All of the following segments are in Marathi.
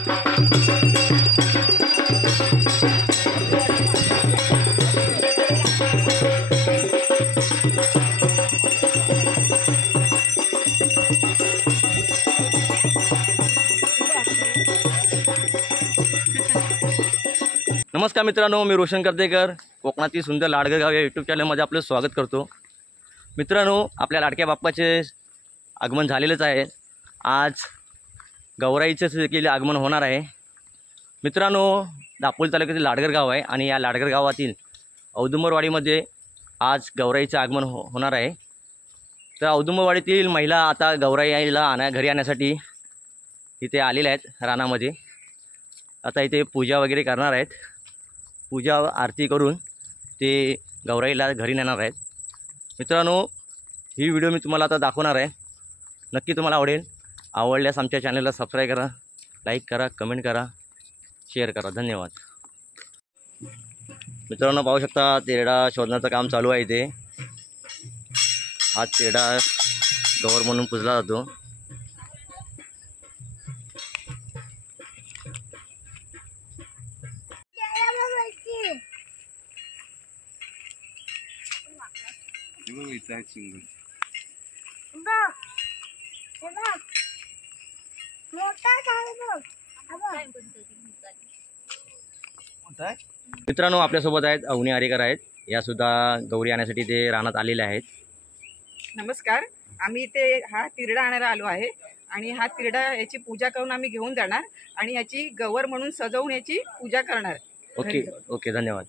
नमस्कार मित्रांनो, मी रोशन कर्देकर कोकणातील सुंदर लाडगर गाव या यूट्यूब चॅनलमध्ये आपलं स्वागत करतो। मित्रांनो, आपल्या लाडक्या बाप्पाचे आगमन झालेलंच आहे। आज गौराईचंच देखील आगमन होणार आहे। मित्रांनो, दापोली तालुक्यातील लाडगर गाव आहे आणि या लाडगर गावातील औदुंबरवाडीमध्ये आज गौराईचं आगमन होणार आहे। तर औदुंबरवाडीतील महिला आता गौराईला घरी आणण्यासाठी इथे आलेल्या आहेत रानामध्ये। आता इथे पूजा वगैरे करणार आहेत। पूजा आरती करून ते गौराईला घरी नेणार आहेत। मित्रांनो, ही व्हिडिओ मी तुम्हाला आता दाखवणार आहे। नक्की तुम्हाला आवडल्यास आमच्या चॅनलला सबस्क्राईब करा, लाईक करा, कमेंट करा, शेअर करा। धन्यवाद। मित्रांनो, पाहू शकता तेरडा शोधण्याचं काम चालू आहे इथे। हा तेरडा गौर म्हणून पूजला जातो। मित्रांनो, आपल्यासोबत आहेत अवनी आरेकर आहेत। या सुद्धा गौरी आणण्यासाठी ते रानात आलेले आहेत। नमस्कार, आम्ही इथे हा तिरडा आणायला आलो आहे आणि हा तिरडा याची पूजा करून आम्ही घेऊन जाणार आणि याची गवर म्हणून सजवून याची पूजा करणार। ओके ओके, धन्यवाद।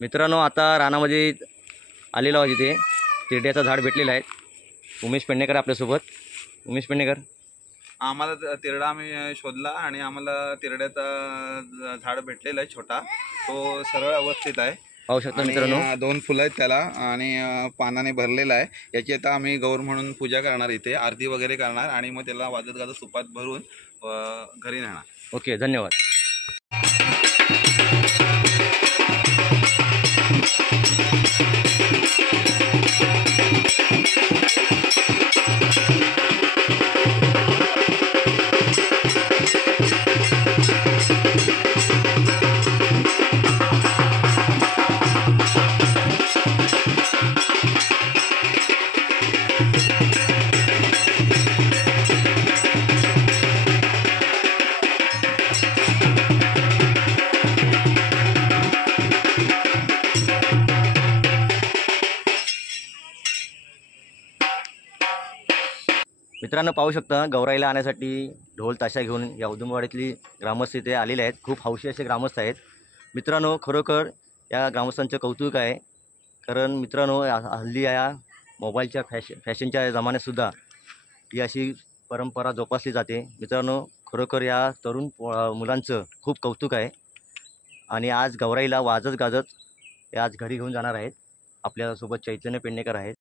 मित्रांनो, आता रानामध्ये आलेलो आहे। तिथे तिरड्याचं झाड भेटलेलं आहे। उमेश पेडणेकर आपल्यासोबत। उमेश पेडणेकर, आम्हाला तिरडा आम्ही शोधला आणि आम्हाला तिरड्याचा झाड भेटलेला आहे छोटा। तो सरळ अवस्थित आहे, पाहू शकता मित्रांनो। 2 फुलं आहेत त्याला आणि पानाने भरलेला आहे। याची आता आम्ही गौर म्हणून पूजा करणार, इथे आरती वगैरे करणार आणि मग त्याला वाजत गाजत तुपात भरून घरी नेणार। ओके, धन्यवाद। मित्रांनो, पाहू शकता गौराईला आणण्यासाठी ढोल ताशा घेऊन या औदुंबरवाडीतली ग्रामस्थ इथे आलेले आहेत। खूप हौशी असे ग्रामस्थ आहेत। मित्रांनो, खरोखर या ग्रामस्थांचं कौतुक आहे। कारण मित्रांनो, हल्ली या मोबाईलच्या फॅशनच्या जमान्यातसुद्धा ही अशी परंपरा जोपासली जाते। मित्रांनो, खरोखर या तरुण मुलांचं खूप कौतुक आहे आणि आज गौराईला वाजत गाजत ते आज घरी घेऊन जाणार आहेत। आपल्यासोबत चैतन्य पेडणेकर आहेत।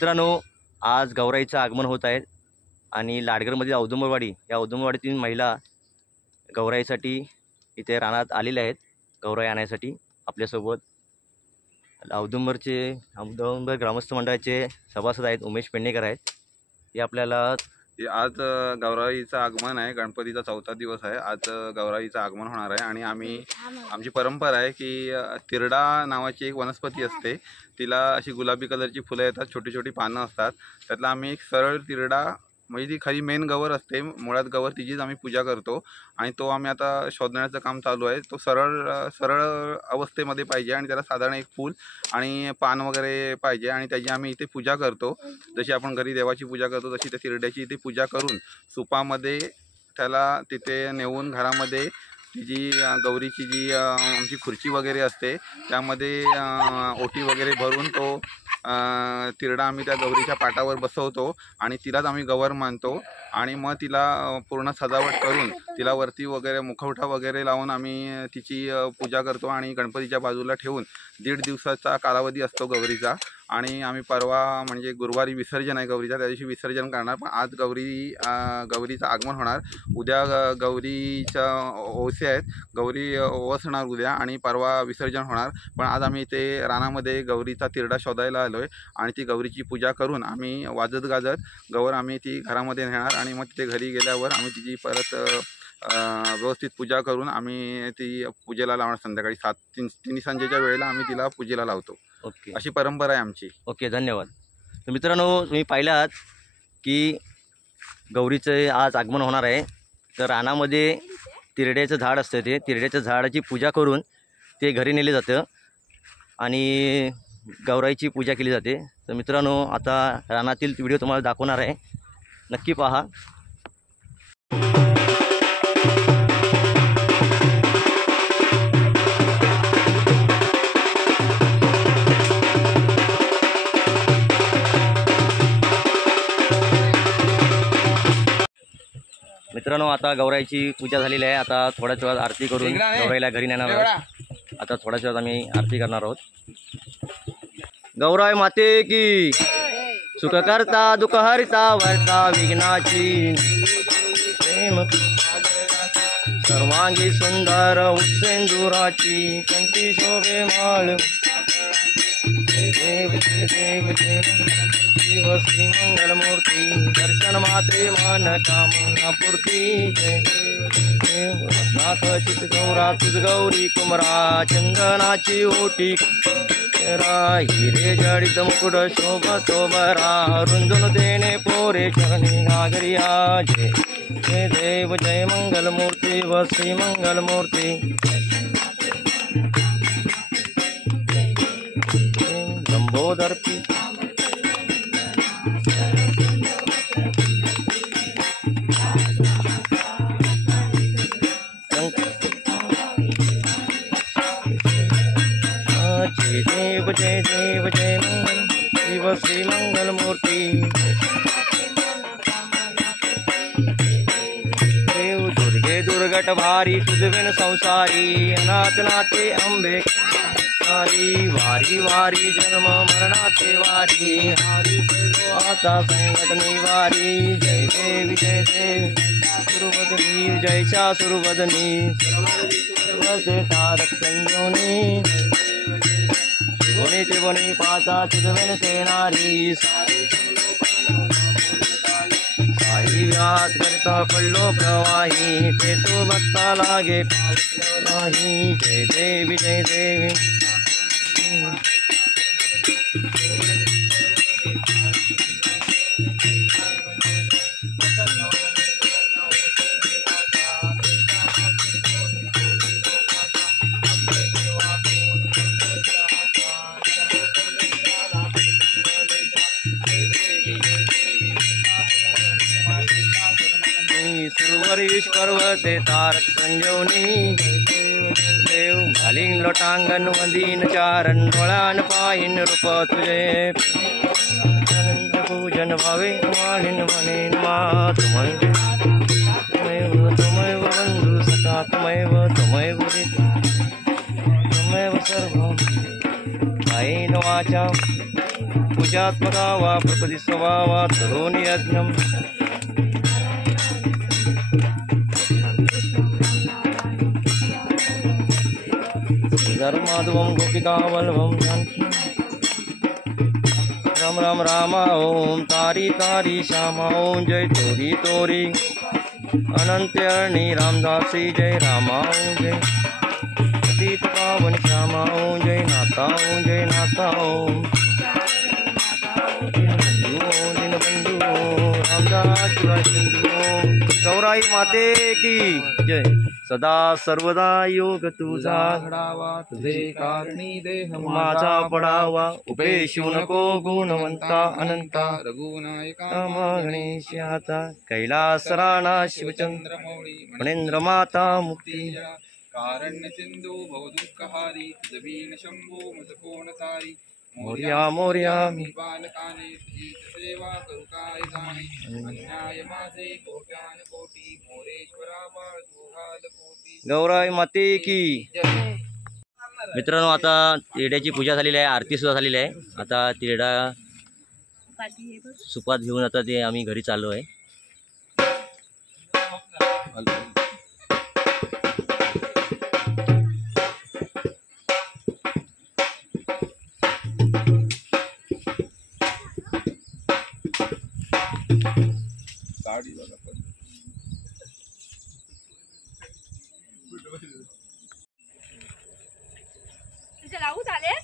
मित्रांनो, आज गौराईचं आगमन होत आहे आणि लाडगरमध्ये औदुंबरवाडी या औदुंबरवाडीतील महिला गौराईसाठी इथे रानात आलेल्या आहेत गौराई आणायसाठी. आपल्यासोबत औदुंबर ग्रामस्थ मंडळाचे सभासद आहेत, उमेश पेडणेकर आहेत. हे आपल्याला आज गौराईचं आगमन आहे. गणपतीचा 4था दिवस आहे. आज गौराईचं आगमन होणार आहे आणि आमची परंपरा आहे की तिरडा नावाची एक वनस्पती असते. तिला अशी गुलाबी कलरची फुलं येतात, छोटी छोटी पानं असतात. त्यातला आम्ही एक सरळ तिरडा म्हणजे ती खरी मेन गवर असते, मुळात गवर, तिचीच आम्ही पूजा करतो आणि तो आम्ही आता शोधण्याचं काम चालू आहे. तो सरळ अवस्थेमध्ये पाहिजे आणि त्याला साधारण एक फूल आणि पान वगैरे पाहिजे आणि त्याची आम्ही इथे पूजा करतो. जशी आपण घरी देवाची पूजा करतो तशी त्या तिरड्याची इथे पूजा करून सुपामध्ये त्याला तिथे नेऊन घरामध्ये जी गौरीची जी आमची खुर्ची वगैरे असते त्यामध्ये ओटी वगैरे भरून तो तिरडा आम्ही त्या गौरीच्या पाटावर बसवतो आणि तिलाच आम्ही गवर मानतो आणि मग तिला पूर्ण सजावट करून तिला वरती वगैरे मुखवटा वगैरे लावून आम्ही तिची पूजा करतो आणि गणपतीच्या बाजूला ठेवून 1.5 दिवसाचा कालावधी असतो गौरीचा. आणि आम्ही परवा म्हणजे गुरुवारी विसर्जन आहे गौरीचा, त्या दिवशी विसर्जन करणार. पण आज गौरीचं आगमन होणार. उद्या गौरीच्या ओवसे आहेत, गौरी ओवसणार उद्या आणि परवा विसर्जन होणार. पण आज आम्ही इथे रानामध्ये गौरीचा तिरडा शोधायला आलो आहे आणि ती गौरीची पूजा करून आम्ही वाजत गाजत गौर आम्ही ती घरामध्ये नेणार आणि मग तिथे घरी गेल्यावर आम्ही तिची परत व्यवस्थित पूजा करून आम्ही ती पूजेला लावणार. संध्याकाळी 3 संजेच्या वेळेला आम्ही तिला पूजेला लावतो. ओके, अशी परंपरा आहे आमची. ओके, धन्यवाद. तर मित्रांनो, तुम्ही पाहिलात की गौरीचं आज आगमन होणार आहे. तर रानामध्ये तिरड्याचं झाड असतं, ते तिरड्याच्या झाडाची पूजा करून ते घरी नेले जातं आणि गौराईची पूजा केली जाते. तर मित्रांनो, आता रानातील व्हिडिओ तुम्हाला दाखवणार आहे, नक्की पहा. मित्रांनो, आता गौराईची पूजा झालेली आहे. आता थोड्याच वेळात आरती करून गौराईला घरी नेणार आहोत. आता थोड्याच वेळात आम्ही आरती करणार आहोत. गौराई माते की सुख करता दुःख हरिता वर्ता विघ्नाची प्रेम सर्वांगी सुंदर उत्सेंदुराची कंठी शोभे माळ. देव देव देव शिव श्री मंगलमूर्ती दर्शन मात्रे मान कामना पूर्ती. जय देव रत्नाथ चित गौरा तुझ गौरी कुमरा चंदनाची ओटी हिरे जडित मुकुट शोभतो बरा रुंजून देणे पोरे चरणी घागरिया. जय जय देव जय मंगलमूर्ती व श्री मंगलमूर्ती. लंबोदर जय देव जय मंगल शिव श्री मंगलमूर्ती. देव दुर्गे दुर्गट भारी तुझ बिन संसारी अनाथ नाथे अंबे वारी वारी वारी जन्म मरणाचे वारी हारी आता संकट निवारी. जय देवी जय देव सुरवदनी जयच्या सुरवदनी सर्वते तारक संजोनी त्रिभुवनी त्रिभुवनी पाचा तुझवेन सेनारी. साई व्यास करता पडलो प्रवाही ते तो भक्ता लागे नाही. जय देवी जय देवी. सुरवरीश पर्वते तारक संजोनी. देव घालीन लोटांगण वंदीन चारण डोळ्यान पाहिन रूप तुझे अनंत पूजन भावे वाढीन म्हणेन मा. तुमैव बंधू सखा तुमैव सर्व वाचा पूजात्मका वा प्रपदिस्वा वा तरोनि यज्ञम् धर्माधवं गोपिकावल्लभं जानकी राम राम राम ओम तारी तारी श्यामा ओम जय तोरी तोरी अनंत्यर्णी रामदासी जय रामा ओम जय अतीत पावन श्यामा ओम जय नाथा ओम जय नाथा ओम दीनबंधु रामदास सिंधु ओम गौराई माते की जय सदा सर्वदा योग तुझा घडावा तुझे कारणी देह माझा पडावा उपेशू नको गुणवंता अनंता रघुनायका गणेशाचा कैलास राणा शिवचंद्र चंद्रमौळी मणेंद्र माता मुक्ती कारण्य सिंधू भवदुःखहारी जबीन शंभू मजकोण तारी मोर्या मोर्या मी बालकाने तुझी सेवा करू काय जाणे अन्याय माझे कोट्यान कोटी मोरेश्वरा बाळ तुहाल कोटी गौराई माते की जय. मित्रांनो आता तिरड्याची पूजा झालेली आहे आरती सुद्धा झालेली आहे आता तिरडा सुपात घेऊन आता ते आम्ही घरी चाललो आहे साडी बघा पण. तुझे लावू झाले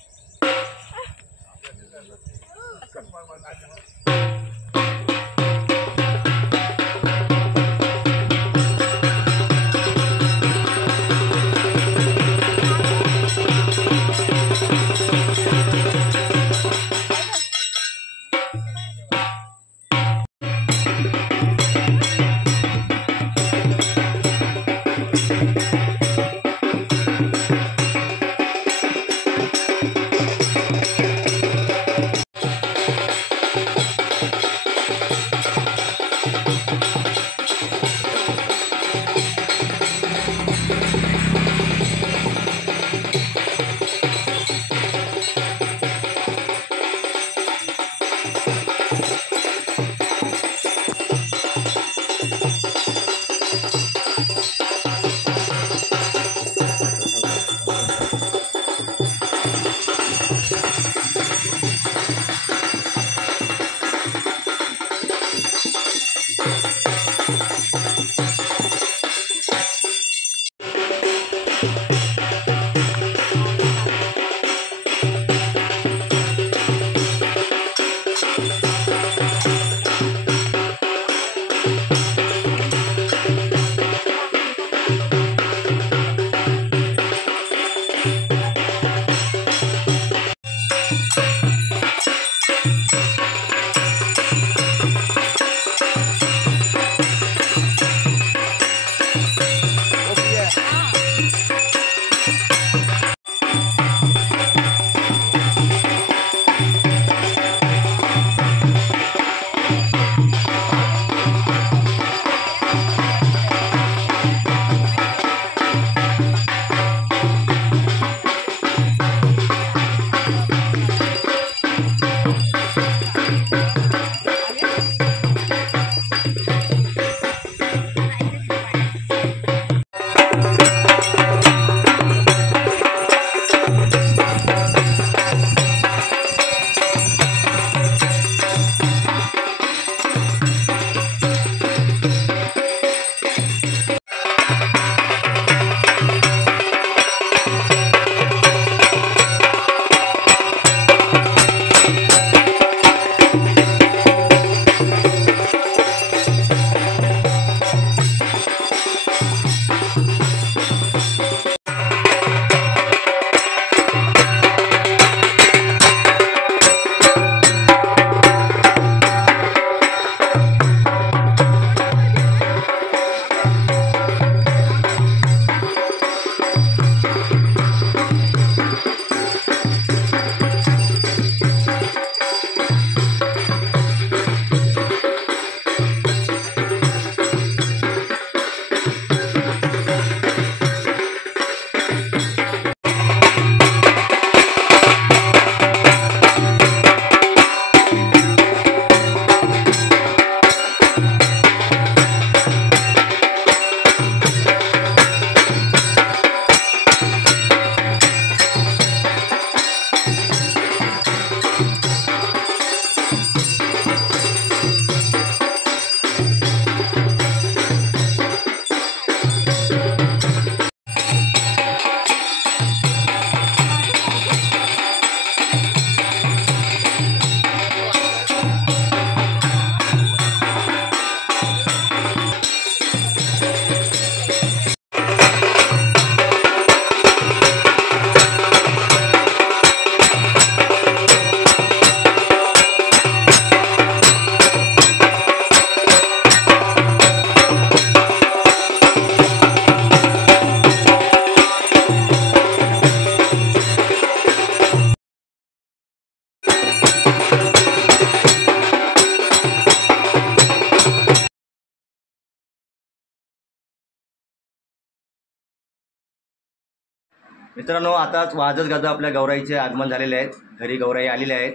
मित्रांनो, आताच वाजत गाजत आपल्या गौराईचे आगमन झालेले आहेत. घरी गौराई आलेले आहेत.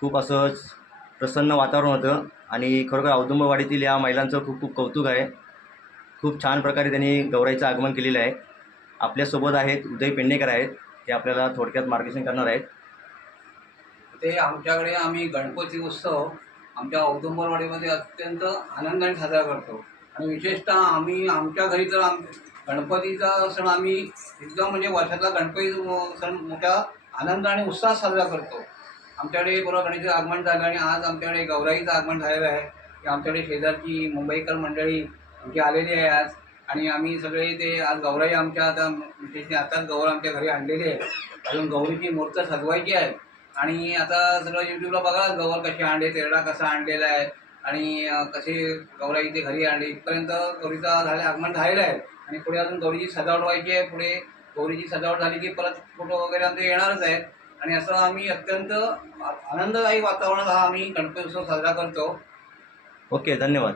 खूप असंच प्रसन्न वातावरण होतं आणि खरोखर औदुंबरवाडीतील या महिलांचं खूप खूप कौतुक आहे. खूप छान प्रकारे त्यांनी गौराईचं आगमन केलेलं आहे. आपल्यासोबत आहेत उदय पेडणेकर आहेत. ते आपल्याला थोडक्यात मार्गदर्शन करणार आहेत. ते आमच्याकडे आम्ही गणपती उत्सव आमच्या औदुंबरवाडीमध्ये अत्यंत आनंदाने साजरा करतो आणि विशेषतः आम्ही आमच्या घरी तर गणपतीचा सण आम्ही एकदम म्हणजे वर्षातला गणपती सण मोठ्या आनंद आणि उत्साहात साजरा करतो. आमच्याकडे बरोबर गणेशाचं आगमन झालं आणि आज आमच्याकडे गौराईचं आगमन झालेलं आहे. की आमच्याकडे शेजारची मुंबईकर मंडळी आमची आलेली आहे आज आणि आम्ही सगळे ते आज गौराई आमच्या आता विशेष आताच गौर आमच्या घरी आणलेली आहे. अजून गौरीची मूर्त सजवायची आहे आणि आता सगळं युट्यूबला बघा गौर कशी आणले, तेरडा कसा आणलेला आहे आणि कसे गौराईचे घरी आणले. इथपर्यंत गौरीचा आगमन झालेलं आहे आणि पुढे अजून गौरीची सजावट व्हायची आहे. पुढे गौरीची सजावट झाली की परत फोटो वगैरे आमचे येणारच आहेत आणि असं आम्ही अत्यंत आनंददायी वातावरणात हा आम्ही गणपती उत्सव साजरा करतो. ओके, धन्यवाद.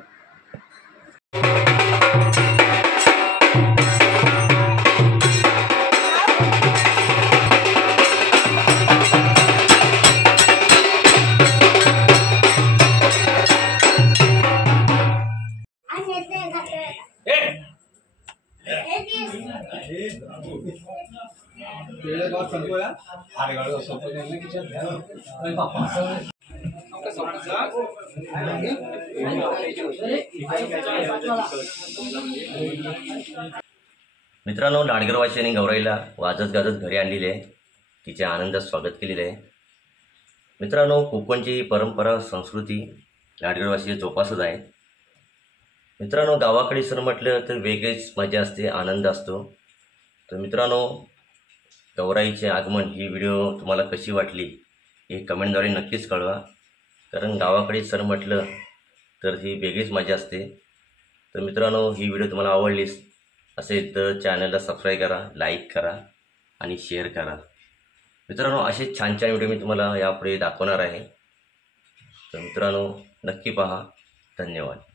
मित्रांनो, लाडगरवासियांनी गौराईला वाजत गाजत घरी आणलेले आहे. तिचे आनंदात स्वागत केलेले आहे. मित्रांनो, कोकणची परंपरा संस्कृती लाडगरवासी जोपासत आहे. मित्रांनो, गावाकडे सण म्हटलं तर वेगळीच मजा असते, आनंद असतो. तर मित्रांनो, गौराईचे आगमन ही व्हिडिओ तुम्हाला कशी वाटली हे कमेंटद्वारे नक्कीच कळवा. कारण गावाकडे सण म्हटलं तर ही वेगळीच मजा असते. तर मित्रांनो, ही व्हिडिओ तुम्हाला आवडलीच असेल तर चॅनलला सबस्क्राईब करा, लाईक करा आणि शेअर करा. मित्रांनो, असे छान छान व्हिडिओ मी तुम्हाला यापुढे दाखवणार आहे. तर मित्रांनो, नक्की पहा. धन्यवाद.